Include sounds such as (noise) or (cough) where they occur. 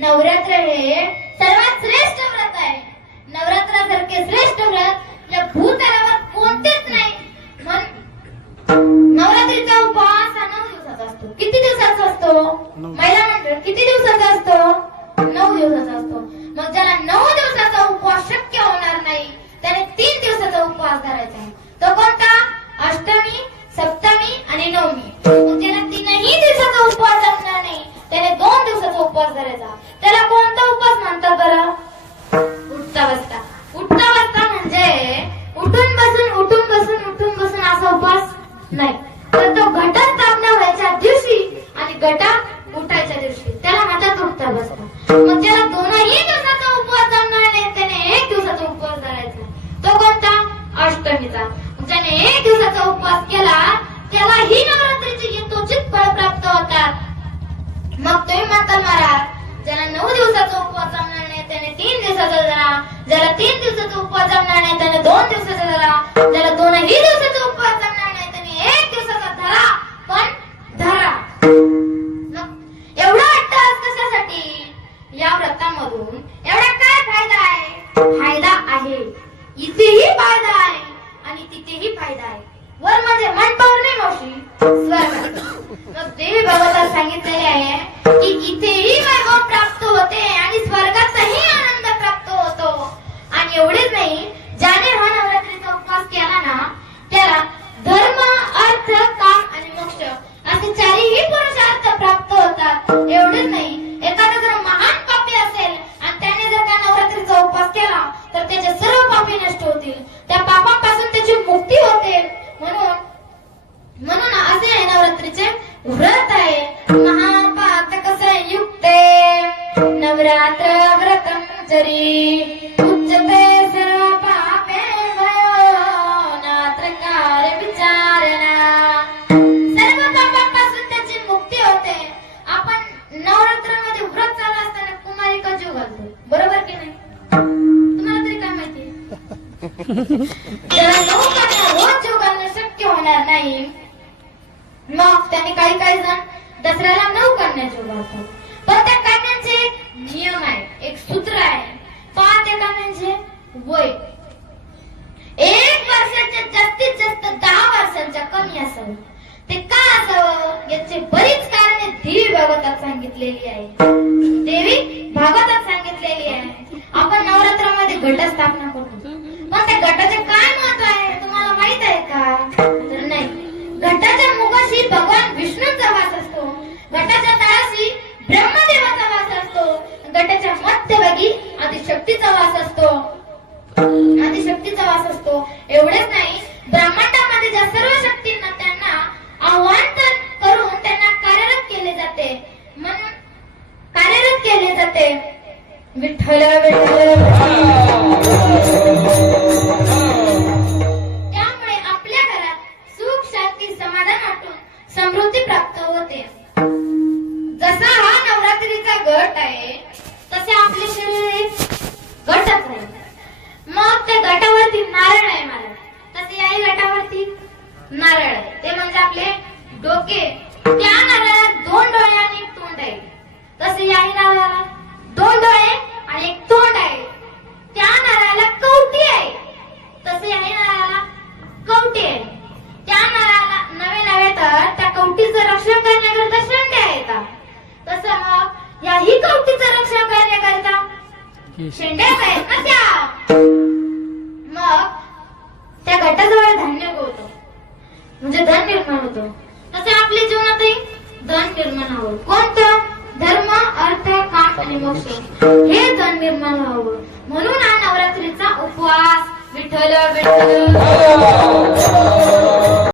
नवरात्र हे सर्वात श्रेष्ठ व्रत आहे. नवरात्रासारखे श्रेष्ठ व्रत या भूतलावर कोणतेच नाही. नवरात्रीचा उपवास हा नऊ दिवसाचा असतो. किती दिवसाचा असतो. महिला मंडळ किती दिवसाचा असतो? नऊ दिवसाचा असतो. मग ज्याला नऊ दिवसाचा उपवास शक्य होणार नाही त्याने तीन दिवसाचा उपवास धरायचा त्याला कोणता उपवास म्हणतात बरं? उठता बसता उठता बसता म्हणजे उठून बसून उठून बसून उठून बसून असा उपवास नाही. तर तो घट स्थापना व्हायच्या दिवशी आणि घटा उठायच्या दिवशी त्याला हातात उठता बसता मग त्याला दोनही दिवसाचा उपवास जमणार नाही त्याने एक दिवसाचा उपवास धरायचा. तो कोणता? अष्टमीचा. ज्याने एक दिवसाचा उपवास केला त्याला ही नवरात्रीचे यथोचित फळ प्राप्त होतात. मग तुम्ही म्हणता महाराज नऊ दिवसाचा उपवास जमणार नाही त्याने तीन दिवसाचा धरा ज्याला तीन दिवसाचा उपवास जमणार नाही त्याने दोन दिवसाचा धरा ज्याला दोनही दिवसाचा उपवास जमणार नाही त्याने एक दिवसाचा धरा पण धरा. एवढा अट्टहास कशासाठी? या व्रतामधून एवढा काय फायदा आहे? फायदा आहे. इथेही फायदा आहे आणि तिथेही फायदा आहे. वर म्हणजे मन पावर नाही मावशी स्वर्ग. मग देवी भगवतात सांगितलेले आहे व्रत आहे महापातक संयुक्ते नवरात्र व्रतम जरी उच्चते सर्व पापे भयो नात्रकार विचारणा सर्व पापापासून त्याची मुक्ती होते. आपण नवरात्रामध्ये व्रत चालू असताना कुमारिका जीव घालतो. बरोबर की नाही? तुम्हाला तरी काय माहिती? (laughs) रोज जीव घालणं शक्य होणार नाही. मग आणि काही काही जण दसऱ्याला नऊ कन्या जोडतात पण त्या कन्यांचे एक नियम आहे एक सूत्र आहे. पहा त्या कन्यांचे वय. एक वर्षाच्या जास्तीत जास्त दहा वर्षांच्या कमी असावं. ते का असावं? याचे बरीच कारणे देवी भागवतात सांगितलेली आहे देवी मध्यभागी आदिशक्तीचा वास असतो. आदिशक्तीचा वास असतो. एवढेच नाही ब्रह्मांडामध्ये ज्या सर्व शक्तींना त्यांना आव्हान करून त्यांना कार्यरत केले जाते म्हणून कार्यरत केले जाते. विठ्ठल विठ्ठल त्यामुळे आपल्या घरात सुख शांती समाधान वाटून समृद्धी नारळ ते म्हणजे आपले डोके. त्या नारळात दोन डोळे आणि एक तोंड आहे. तसे याही नारळाला दोन डोळे आणि एक तोंड आहे. त्या नारळाला कवटी आहे. तसे याही नारळाला कवटी आहे. त्या नारळाला नवे नवे तर त्या कवटीचं रक्षण करण्याकरिता शेंड्या येतात तसं मग याही कवटीचं रक्षण करण्याकरिता शेंड्याच आहेत ना त्या? मग त्या गटाजवळ धान्य होतो म्हणजे धन निर्माण होतो? तसे आपल्या जीवनातही धन निर्माण हवं. कोणतं? धर्म अर्थ काम आणि मोक्ष. हे धन निर्माण व्हावं म्हणून हा नवरात्रीचा उपवास विठ्ठल विठ्ठल.